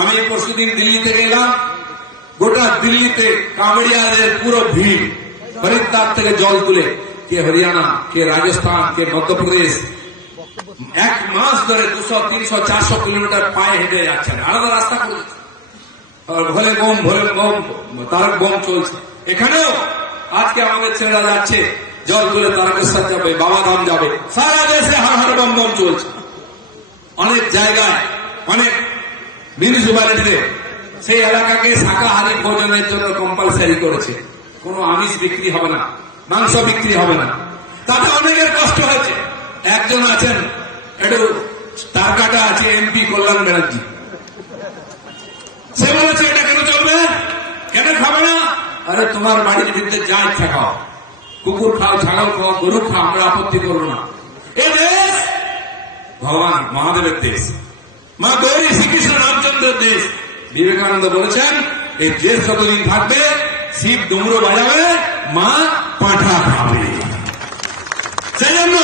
আমি পরশুদিন দিল্লি থেকে এলাম, গোটা দিল্লিতে কামড়িয়াদের পুরো ভিড়, হরিদ্বার থেকে জল তুলে কে হরিয়ানা, কে রাজস্থান, কে মধ্যপ্রদেশ, এক মাস ধরে 200, 300, 400 কিলোমিটার পায়ে হেঁটে যাচ্ছেন, আলাদা রাস্তা করেছে। ভোলে বোম তারক বোম চলছে। এখানেও আজকে আমাদের ছেলেরা যাচ্ছে, জল তুলে তারকেশ্বর যাবে, বাবাধাম যাবে, সারা দেশে হার বম বম চলছে। অনেক জায়গায়, অনেক মিউনিসিপ্যালিটিতে সেই এলাকাকে শাকাহারী ভোজনের জন্য কম্পালসারি করেছে। কোনো আমিষ বিক্রি হবে না, মাংস বিক্রি হবে না। তাতে অনেকের কষ্ট হয়েছে। একজন আছেন, একটু তার কাটা আছে, এমপি কল্যাণ ব্যানার্জি, সে বলেছে এটা কেন চলবে, কেন খাবে না? আরে তোমার বাড়ির ভিতরে যা ইচ্ছা খাও, কুকুর খাও, ছাগল খাও, গরু খাও, আমরা আপত্তি করবো না। এ দেশ ভগবান মহাদেবের দেশ, মা গৌরী শ্রীকৃষ্ণ রামচন্দ্রের দেশ। বিবেকানন্দ বলেছেন এই দেশ যতদিন থাকবে শিব ডুমরো বাজাবে, মা পাঁঠা খাবে। সেই জন্য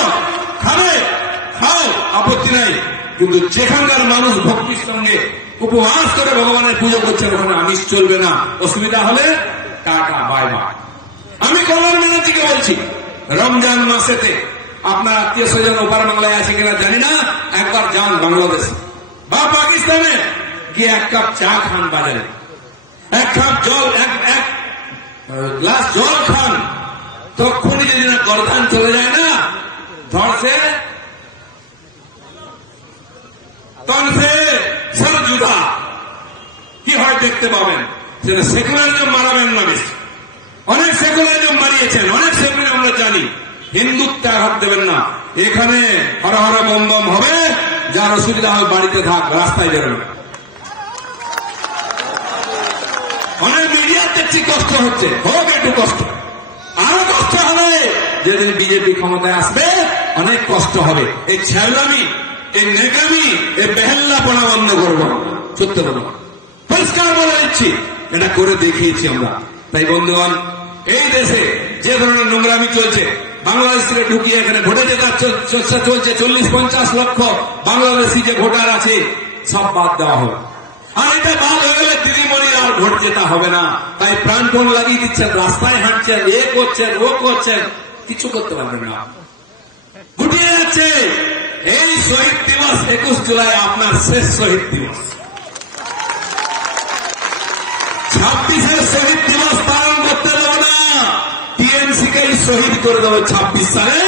খাবে, খাও, আপত্তি নাই, কিন্তু যেখানকার মানুষ ভক্তির সঙ্গে উপবাস করে ভগবানের পুজো করছে ওখানে আমিষ চলবে না। অসুবিধা হলে টাটা, বাই বাই। আমি কল্যাণ ব্যানার্জিকে বলছি, রমজান মাসেতে আপনার আত্মীয় স্বজন ওপার বাংলায় আছে কিনা জানি না, একবার যান বাংলাদেশে বা পাকিস্তানে গিয়ে এক কাপ চা খান বাজারে, এক কাপ জল, এক গ্লাস জল খান, তখনই যদি না গর্দান চলে যায় না ধরছে তনসে সর জুদা কি হয় দেখতে পাবেন। সেটা সেকুলারিজম মারাবেন না বেশি। অনেক সেকুলারিজম মারিয়েছেন, অনেক সেকুলার আমরা জানি। হিন্দুত্বে আঘাত দেবেন না। এখানে হর হর বম বম হবে, যার অসুবিধা হয় বাড়িতে থাক, রাস্তায় বেরোবে। অনেক মিডিয়ার দেখছি কষ্ট হচ্ছে, হোক একটু কষ্ট, আরো কষ্ট হবে যেদিন বিজেপি ক্ষমতায় আসবে, অনেক কষ্ট হবে। এই ছ্যাবলামি, এই নেকামি, এই বেহেল্লাপনা বন্ধ করবো। সত্য বলবো, পরিষ্কার বলে দিচ্ছি, এটা করে দেখিয়েছি আমরা। তাই বন্ধুগণ, এই দেশে যে ধরনের নোংরামি চলছে, বাংলাদেশে ঢুকিয়ে এখানে ভোটে জেতার চেষ্টা চলছে, 40-50 লক্ষ বাংলাদেশি যে ভোটার আছে সব বাদ দেওয়া হবে। আর এটা বাদ হয়ে গেলে দিদিমণির আর ভোট জেতা হবে না। তাই প্রাণপণ লাগিয়ে দিচ্ছেন, রাস্তায় হাঁটছেন, এ করছেন, ও করছেন, কিছু করতে পারবেন না, গুটিয়ে যাচ্ছে। এই শহীদ দিবস 21 জুলাই আপনার শেষ শহীদ দিবস। 26-এর শহীদ দিবস পালন করতে দেবো না, টিএমসিকেই শহীদ করে দেবো 26 সালে।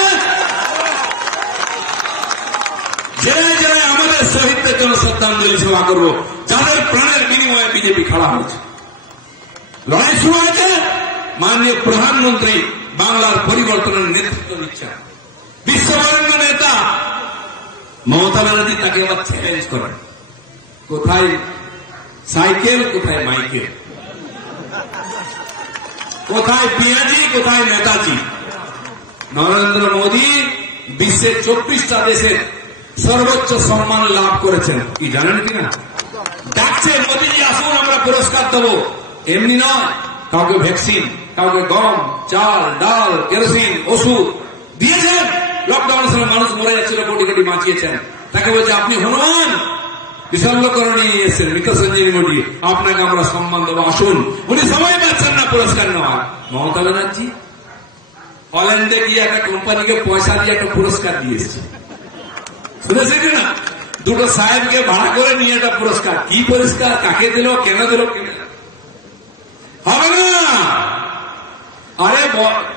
জেলায় জেলায় আমাদের শহীদদের জন্য শ্রদ্ধাঞ্জলি সভা করবো, যাদের প্রাণের বিনিময়ে বিজেপি খাড়া হয়েছে, লড়াই শুরু হয়েছে। মাননীয় প্রধানমন্ত্রী বাংলার পরিবর্তনের নেতৃত্ব নিচ্ছেন। বিশ্ববরেণ্য নেতা মমতা ব্যানার্জি তাকে আবার চ্যালেঞ্জ করেন, কোথায় সাইকেল, কোথায় মাইকেল, কোথায় পিয়াজি, কোথায় নেতাজি। নরেন্দ্র মোদী বিশ্বের 24টা দেশের সর্বোচ্চ সম্মান লাভ করেছেন, কি জানেন কিনা? ডাকছে, মোদীজি আসুন আমরা পুরস্কার দেবো। এমনি নয়, কাউকে ভ্যাকসিন, কাউকে গম, চাল, ডাল, কেরোসিন, ওষুধ দিয়েছেন। লকডাউনের সময় মানুষ মরে যাচ্ছিল, কোটি কোটি বাঁচিয়েছেন। তাকে বলছে আপনি হনুমান, বিশল্যকরণী এসেছেন, মৃত সঞ্জীবনী মোদী, আপনাকে আমরা সম্মান দেবো, আসুন। উনি সময় পাচ্ছেন না পুরস্কার নেওয়ার। মমতা ব্যানার্জি হল্যান্ডে গিয়ে একটা কোম্পানিকে পয়সা দিয়ে একটা পুরস্কার দিয়ে এসেছে, শুনেছেন না? দুটো সাহেবকে ভাড়া করে নিয়ে একটা পুরস্কার। কি পুরস্কার, কাকে দিল, কেন দিল, হবে না। আরে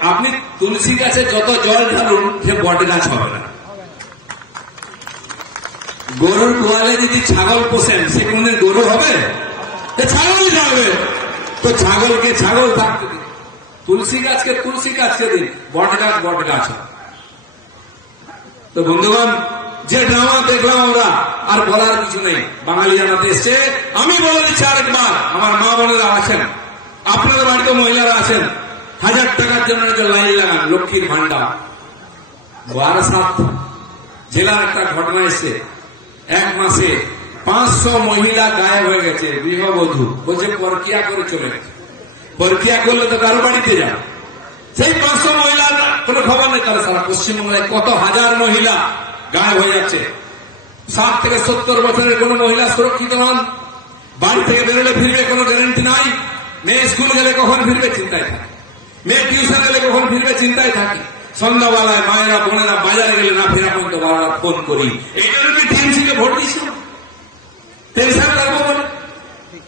আপনি তুলসী গাছে যত জল ঢালুন, সে বট গাছ হবে না। গরুর গোয়ালে যদি ছাগল পোষেন, সে কোনদিন গরু হবে? ছাগলই থাকবে। তো ছাগলকে ছাগল থাকতে দিন, তুলসী গাছকে তুলসী গাছকে দিন, বট গাছ বট গাছ। তো বন্ধুগণ, যে ড্রামা দেখলাম আমরা, আর বলার কিছু নেই। বাঙালি জানাতে এসছে। আমি বলে দিচ্ছি আরেকবার, আমার মা বোনেরা আছেন, আপনাদের বাড়িতে মহিলারা আছেন, 1000 টাকার জন্য লাইন লাগান, লক্ষ্মীর ভান্ডার। বারাসাত জেলার একটা ঘটনা এসছে, 1 মাসে 500 মহিলা গায়েব হয়ে গেছে। গৃহবধূ বলছে পরকিয়া করে চলে গেছে। পরকিয়া করলে তো কারো বাড়িতে যাও, সেই 500 মহিলার কোনো খবর নেই। তাহলে সারা পশ্চিমবাংলায় কত হাজার মহিলা গায়েব হয়ে যাচ্ছে। 60 থেকে 70 বছরের কোন মহিলা সুরক্ষিত হন। বাড়ি থেকে বেরোলে ফিরবে কোনো গ্যারান্টি নাই। মেয়ে স্কুল গেলে কখন ফিরবে চিন্তায় থাকে, মেয়ে টিউশন গেলে কখন ফিরবে চিন্তায় থাকে। সন্ধ্যাবেলায় মায়েরা বোনেরা বাজারে গেলে না ফেরা পর্যন্ত বারবার ফোন করি। এই জন্য কি টিএমসি কে ভোট দিচ্ছি, টেনশন করবো বলে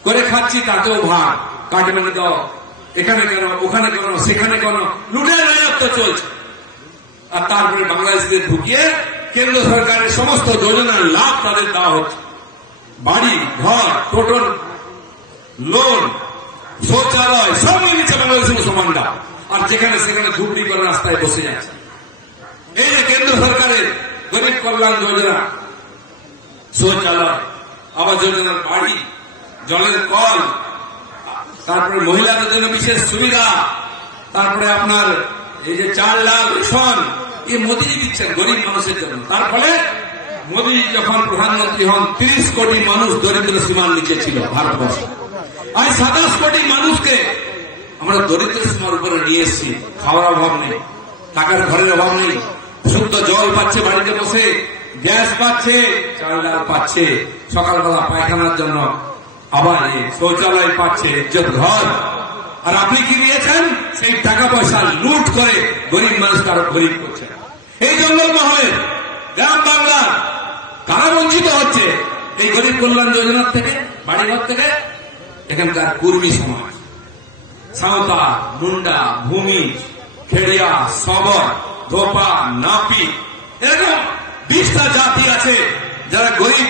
করে খাচ্ছি, তাতেও ভাগ কাটবে দাও, এখানে কেন ওখানে কেন সেখানে কেন, লুটের রাজত্ব চলছে। আর তারপরে বাংলাদেশকে ঢুকিয়ে কেন্দ্র সরকারের সমস্ত যোজনার লাভ তাদের দেওয়া হচ্ছে। বাড়ি ঘর টোটাল লোন শৌচালয় সব নিয়ে নিচ্ছে বাংলাদেশের মুসলমানরা, আর যেখানে সেখানে ধুপড়ি করে রাস্তায় বসে যাচ্ছে। এই যে কেন্দ্র সরকারের গরিব কল্যাণ যোজনা, শৌচালয়, আবাস যোজনার বাড়ি, জলের কল, তারপরে মহিলাদের জন্য বিশেষ সুবিধা, তারপরে আপনার এই যে 4 লাখ রেশন, এই মোদীজি দিচ্ছেন গরিব মানুষের জন্য। তার ফলে মোদীজি যখন প্রধানমন্ত্রী হন 30 কোটি মানুষ দরিদ্র সীমার নিচে ছিল ভারতবর্ষে। আজ 27 কোটি মানুষকে আমরা দরিদ্র সীমার উপরে নিয়ে এসেছি। খাওয়ার অভাব নেই, টাকার ঘরের অভাব নেই, শুদ্ধ জল পাচ্ছে বাড়িতে বসে, গ্যাস পাচ্ছে, 4 ডাল পাচ্ছে, সকালবেলা পায়খানার জন্য আবার শৌচালয় পাচ্ছে, ইজ্জত ঘর। আর আপনি কি দিয়েছেন? সেই টাকা পয়সা লুট করে গরিব মানুষকে আরো গরিব করছেন। এই জঙ্গল মহলের গ্রাম বাংলা কারা বঞ্চিত হচ্ছে এই গরিব কল্যাণ যোজনার থেকে, বাড়িঘর থেকে? এখানকার কুর্মী সমাজ, সাঁওতা, মুন্ডা, ভূমি, খেড়িয়া, সবর, ধোপা, নাপি, এরকম 20টা জাতি আছে যারা গরিব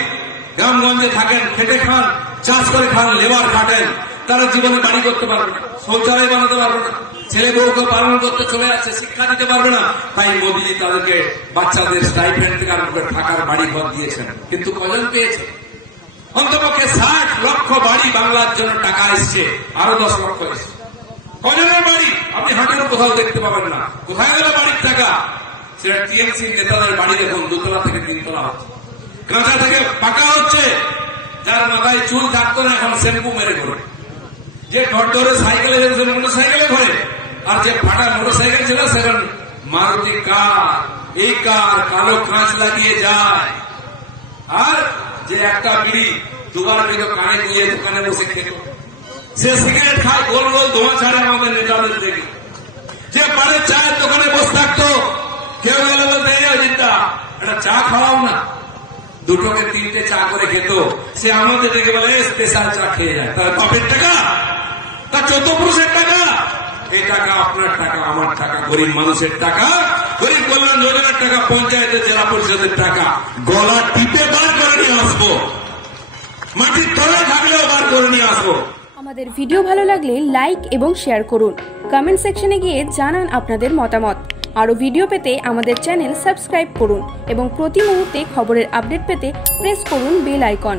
গ্রামগঞ্জে থাকেন, খেটে খান, চাষ করে খান, লেবার খাটেন। তারা জীবনে বাড়ি করতে পারবে না, শৌচালয় বানাতে পারবে না, ছেলে বউকে পালন করতে চলে যাচ্ছে, শিক্ষা দিতে পারবে না। তাই মোদীজি তাদেরকে বাচ্চাদের স্টাইপেন্ড থেকে আরম্ভ করে থাকার বাড়ি ঘর দিয়েছেন। কিন্তু কজন পেয়েছে? অন্তপক্ষে 60 লক্ষ বাড়ি বাংলার জন্য টাকা এসছে, আরো 10 লক্ষ এসছে। কজনের বাড়ি আপনি হাটের কোথাও দেখতে পাবেন না। কোথায় গেল বাড়ির টাকা? সেটা টিএমসি নেতাদের বাড়ি দেখুন, 2 তলা থেকে 3 তলা হচ্ছে, কাঁচা থেকে পাকা হচ্ছে। যার মাথায় চুল থাকতো না এখন শ্যাম্পু মেরে ঘরে, যে টট্টরে সাইকেলে মোটর সাইকেলে ঘরে, আর যে ফাটা মোটর সাইকেল ছিল সেখানে মারুতি কার, এই কার কালো কাঁচ লাগিয়ে যায়। আর যে একটা বিড়ি 2 বার কানে দিয়ে দোকানে বসে খেত, সে সিগারেট খায়, গোল গোল ধোঁয়া ছাড়ে আমাদের নেতাদের দেখে। যে পাড়ে চায়ের দোকানে বসে থাকতো, কেউ গেলে বলতে অজিতদা একটা চা খাওয়াও না, 2 থেকে 3টে চা করে খেত। সে আমাদের দেখে বলে স্পেশাল চা খেয়ে যায়। তার বাপের টাকা, তার 14 পুরুষের টাকা। এই টাকা আপনার টাকা, আমার টাকা, গরিব মানুষের টাকা, গরিব কল্যাণ যোজনার টাকা, পঞ্চায়েতের জেলা পরিষদের টাকা। গলা টিপে বার করে নিয়ে আসবো, মাটির তলায় থাকলেও বার করে নিয়ে আসবো। আমাদের ভিডিও ভালো লাগলে লাইক এবং শেয়ার করুন। কমেন্ট সেকশনে গিয়ে জানান আপনাদের মতামত। আরও ভিডিও পেতে আমাদের চ্যানেল সাবস্ক্রাইব করুন এবং প্রতি মুহূর্তে খবরের আপডেট পেতে প্রেস করুন বেল আইকন।